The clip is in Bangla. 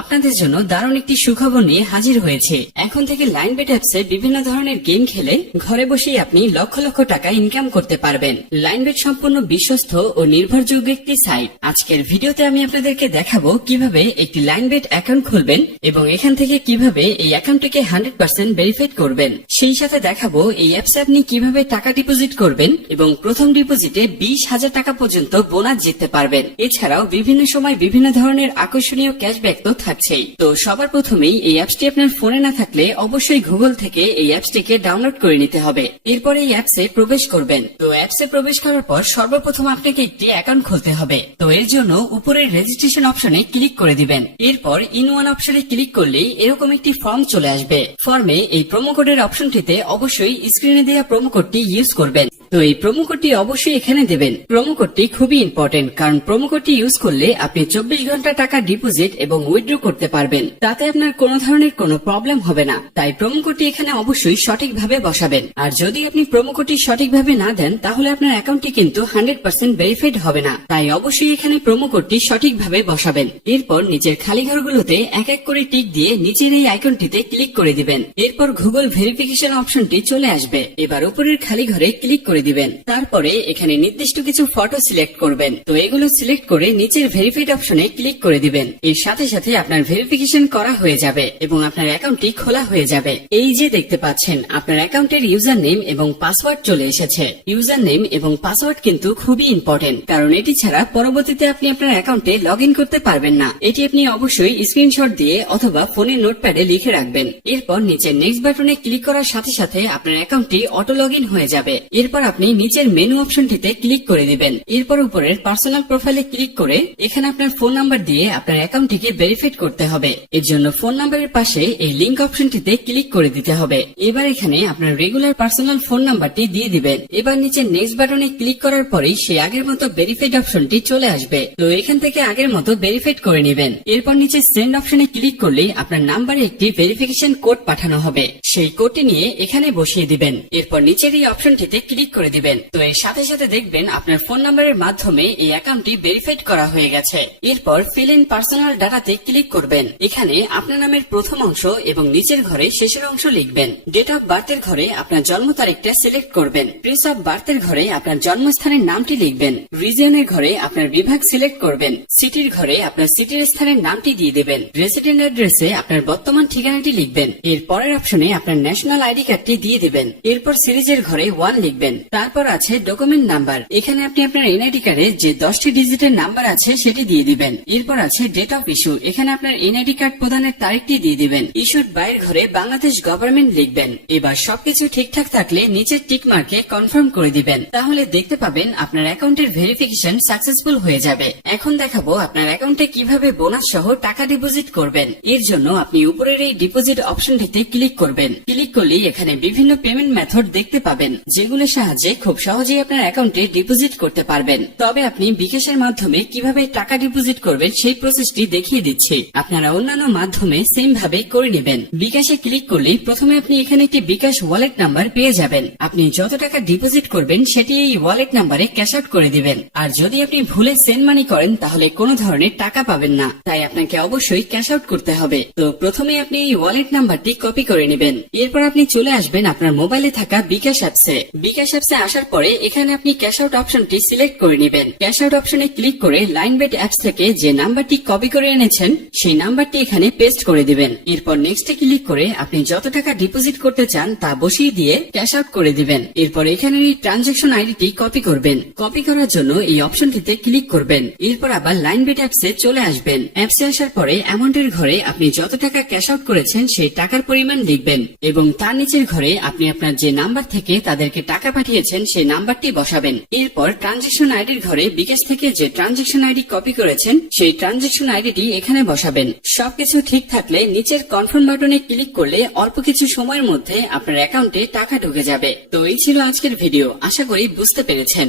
আপনাদের জন্য দারুণ একটি সুখবর নিয়ে হাজির হয়েছে। এখন থেকে লাইনবেট অ্যাপসে বিভিন্ন ধরনের গেম খেলে ঘরে বসেই আপনি লক্ষ লক্ষ টাকা ইনকাম করতে পারবেন। লাইনবেট সম্পূর্ণ বিশ্বস্ত ও নির্ভরযোগ্য একটি সাইট। আজকের ভিডিওতে আমি আপনাদেরকে দেখাবো কিভাবে একটি লাইনবেট অ্যাকাউন্ট খুলবেন এবং এখান থেকে কিভাবে এই অ্যাকাউন্টটিকে 100% ভেরিফাইড করবেন। সেই সাথে দেখাবো এই অ্যাপসে আপনি কিভাবে টাকা ডিপোজিট করবেন এবং প্রথম ডিপোজিটে 20,000 টাকা পর্যন্ত বোনাস জিততে পারবেন। এছাড়াও বিভিন্ন সময় বিভিন্ন ধরনের আকর্ষণীয় ক্যাশব্যাক তো থাকছেই। তো সবার প্রথমেই এই অ্যাপসটি আপনার ফোনে না থাকলে অবশ্যই গুগল থেকে এই অ্যাপসটিকে ডাউনলোড করে নিতে হবে। এরপর এই অ্যাপসে প্রবেশ করবেন। তো অ্যাপসে প্রবেশ করার পর সর্বপ্রথম আপনাকে একটি অ্যাকাউন্ট খুলতে হবে। তো এর জন্য উপরের রেজিস্ট্রেশন অপশনে ক্লিক করে দিবেন। এরপর ইন ওয়ান অপশনে ক্লিক করলেই এরকম একটি ফর্ম চলে আসবে। ফর্মে এই প্রোমো কোডের অপশনটিতে অবশ্যই স্ক্রিনে দেওয়া প্রোমো কোডটি ইউজ করবেন। তো এই প্রোমো কোডটি অবশ্যই এখানে দেবেন। প্রোমো কোডটি খুবই ইম্পর্টেন্ট, কারণ প্রোমো কোডটি ইউজ করলে আপনি 24 ঘন্টা টাকা ডিপোজিট এবং উইথড্র করতে পারবেন। তাতে আপনার কোনো ধরনের কোনো প্রবলেম হবে না। তাই প্রোমো কোডটি এখানে অবশ্যই সঠিকভাবে বসাবেন। আর যদি আপনি প্রোমো কোডটি সঠিকভাবে না দেন তাহলে আপনার অ্যাকাউন্টটি কিন্তু 100% ভেরিফাইড হবে না। তাই অবশ্যই এখানে প্রোমো কোডটি সঠিকভাবে বসাবেন। এরপর নিচের খালি ঘরগুলোতে এক এক করে টিক দিয়ে নিচের এই আইকনটিতে ক্লিক করে দিবেন। এরপর গুগল ভেরিফিকেশন অপশনটি চলে আসবে। এবার উপরের খালি ঘরে ক্লিক করে দিবেন। তারপরে এখানে নির্দিষ্ট কিছু ফটো সিলেক্ট করবেন। তো এগুলো সিলেক্ট করে নিচের ভেরিফাইড অপশনে ক্লিক করে দিবেন। এর সাথে সাথে আপনার ভেরিফিকেশন করা হয়ে যাবে এবং আপনার অ্যাকাউন্টটি খোলা হয়ে যাবে। এই যে দেখতে পাচ্ছেন আপনার অ্যাকাউন্টের ইউজার নেম এবং পাসওয়ার্ড চলে এসেছে। ইউজার নেম এবং পাসওয়ার্ড কিন্তু খুবই ইম্পর্টেন্ট, কারণ এটি ছাড়া পরবর্তীতে আপনি আপনার অ্যাকাউন্টে লগ ইন করতে পারবেন না। এটি আপনি অবশ্যই স্ক্রিনশট দিয়ে অথবা ফোনের নোটপ্যাডে লিখে রাখবেন। এরপর নিচের নেক্সট বাটনে ক্লিক করার সাথে সাথে আপনার অ্যাকাউন্টটি অটো লগ ইন হয়ে যাবে। এরপর আপনি নিচের মেনু অপশনটিতে ক্লিক করে দিবেন। এরপর উপরের পার্সোনাল প্রোফাইলে ক্লিক করে এখানে আপনার ফোন নাম্বার দিয়ে আপনার অ্যাকাউন্টটিকে ভেরিফাইড করতে হবে। এর জন্য ফোন নাম্বারের পাশে এই লিংক অপশনটিতে ক্লিক করে দিতে হবে। এবার এখানে আপনার রেগুলার পার্সোনাল ফোন নাম্বারটি দিয়ে দিবেন। এবার নিচে নেক্সট বাটনে ক্লিক করার পরেই সেই আগের মতো ভেরিফাইড অপশনটি চলে আসবে। তো এখান থেকে আগের মতো ভেরিফাইড করে নেবেন। এরপর নিচে সেন্ড অপশনে ক্লিক করলেই আপনার নাম্বারে একটি ভেরিফিকেশন কোড পাঠানো হবে। সেই কোডটি নিয়ে এখানে বসিয়ে দিবেন। এরপর নিচের এই অপশনটিতে ক্লিক করে দিবেন। তো এর সাথে সাথে দেখবেন আপনার ফোন নাম্বারের মাধ্যমে এই অ্যাকাউন্টটি ভেরিফাইড করা হয়ে গেছে। এরপর ফিল ইন পার্সোনাল ডাটাতে ক্লিক করবেন। এখানে আপনার নামের প্রথম অংশ এবং নিচের ঘরে শেষের অংশ লিখবেন। ডেট অফ বার্থের ঘরে আপনার জন্ম তারিখটা সিলেক্ট করবেন। প্লেস অফ বার্থের ঘরে আপনার জন্মস্থানের নামটি লিখবেন। রিজিয়নের ঘরে আপনার বিভাগ সিলেক্ট করবেন। সিটির ঘরে আপনার সিটির স্থানের নামটি দিয়ে দেবেন। রেসিডেন্ট অ্যাড্রেসে আপনার বর্তমান ঠিকানাটি লিখবেন। এর পরের অপশনে আপনার ন্যাশনাল আইডি কার্ডটি দিয়ে দেবেন। এরপর সিরিজের ঘরে 1 লিখবেন। তারপর আছে ডকুমেন্ট নাম্বার। এখানে আপনি আপনার এনআইডি কার্ডে যে 10টি ডিজিটের নাম্বার আছে সেটি দিয়ে দিবেন। এরপর আছে ডেট অফ ইস্যু। এখানে আপনার এনআইডি কার্ড প্রদানের তারিখটি দিয়ে দিবেন। ইস্যুড বাইয়ের ঘরে বাংলাদেশ গভর্নমেন্ট লিখবেন। এবার সবকিছু ঠিকঠাক থাকলে নিচের টিক মার্কে কনফার্ম করে দিবেন। তাহলে দেখতে পাবেন আপনার অ্যাকাউন্টের ভেরিফিকেশন সাকসেসফুল হয়ে যাবে। এখন দেখাবো আপনার অ্যাকাউন্টে কিভাবে বোনাস সহ টাকা ডিপোজিট করবেন। এর জন্য আপনি উপরের এই ডিপোজিট অপশনটিতে ক্লিক করবেন। ক্লিক করলেই এখানে বিভিন্ন পেমেন্ট মেথড দেখতে পাবেন, যেগুলোর সাহায্যে খুব সহজেই আপনার অ্যাকাউন্টে ডিপোজিট করতে পারবেন। তবে আপনি বিকাশের মাধ্যমে কিভাবে টাকা ডিপোজিট করবেন সেই প্রসেসটি দেখিয়ে দিচ্ছি। আপনারা অন্যান্য মাধ্যমে সেম ভাবে করে নেবেন। বিকাশে ক্লিক করলেই প্রথমে আপনি এখানে একটি বিকাশ ওয়ালেট নাম্বার পেয়ে যাবেন। আপনি যত টাকা ডিপোজিট করবেন সেটি এই ওয়ালেট নাম্বারে ক্যাশ আউট করে দিবেন। আর যদি আপনি ভুলে সেন্ড মানি করেন তাহলে কোনো ধরনের টাকা পাবেন না। তাই আপনাকে অবশ্যই ক্যাশ আউট করতে হবে। তো প্রথমে আপনি এই ওয়ালেট নাম্বারটি কপি করে নেবেন। এরপর আপনি চলে আসবেন আপনার মোবাইলে থাকা বিকাশ অ্যাপসে। বিকাশ অ্যাপসে আসার পরে এখানে আপনি ক্যাশ আউট অপশনটি সিলেক্ট করে নেবেন। ক্যাশ আউট অপশনে ক্লিক করে লাইনবেট অ্যাপস থেকে যে নাম্বারটি কপি করে এনেছেন সেই নাম্বারটি এখানে পেস্ট করে দিবেন। এরপর নেক্সটে ক্লিক করে আপনি যত টাকা ডিপোজিট করতে চান তা বসিয়ে দিয়ে ক্যাশ আউট করে দিবেন। এরপর এখানে এই ট্রানজাকশন আইডিটি কপি করবেন। কপি করার জন্য এই অপশনটিতে ক্লিক করবেন। এরপর আবার লাইনবেট অ্যাপসে চলে আসবেন। অ্যাপসে আসার পরে অ্যামাউন্টের ঘরে আপনি যত টাকা ক্যাশ আউট করেছেন সেই টাকার পরিমাণ লিখবেন এবং তার নিচের ঘরে আপনি আপনার যে নাম্বার থেকে তাদেরকে টাকা পাঠিয়েছেন সেই নাম্বারটি বসাবেন। এরপর ট্রানজাকশন আইডির ঘরে বিকাশ থেকে যে ট্রানজাকশন আইডি কপি করেছেন সেই ট্রানজাকশন আইডিটি এখানে বসাবেন। সবকিছু ঠিক থাকলে নিচের কনফার্ম বাটনে ক্লিক করলে অল্প কিছু সময়ের মধ্যে আপনার অ্যাকাউন্টে টাকা ঢুকে যাবে। তো এই ছিল আজকের ভিডিও। আশা করি বুঝতে পেরেছেন।